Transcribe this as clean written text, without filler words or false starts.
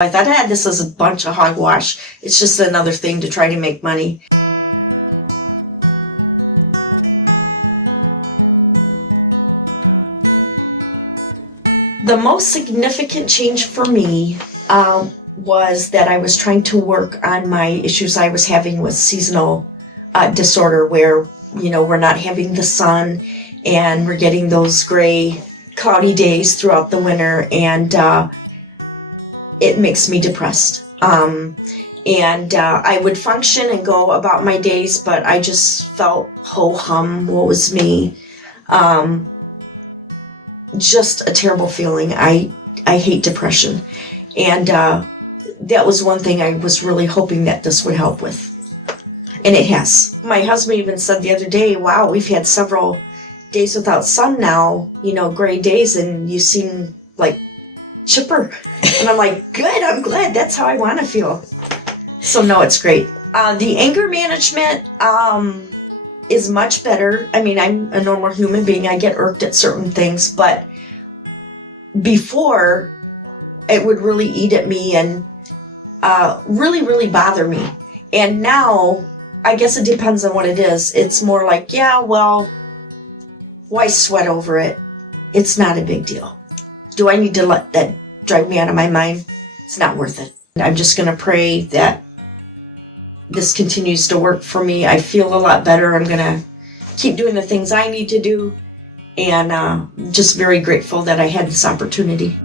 I thought, this is a bunch of hogwash. It's just another thing to try to make money. The most significant change for me was that I was trying to work on my issues I was having with seasonal disorder, where, we're not having the sun and we're getting those gray, cloudy days throughout the winter, and it makes me depressed. I would function and go about my days, but I just felt ho-hum, woe was me. Just a terrible feeling. I hate depression. And that was one thing I was really hoping that this would help with. And it has. My husband even said the other day, wow, we've had several days without sun now, gray days, and you seem like chipper. And I'm like, good, I'm glad. That's how I want to feel. So no, it's great. The anger management is much better. I mean, I'm a normal human being. I get irked at certain things, but before, it would really eat at me and really, really bother me. And now, I guess it depends on what it is. It's more like, yeah, well, why sweat over it? It's not a big deal. Do I need to let that drive me out of my mind? It's not worth it. I'm just going to pray that this continues to work for me. I feel a lot better. I'm going to keep doing the things I need to do. And just very grateful that I had this opportunity.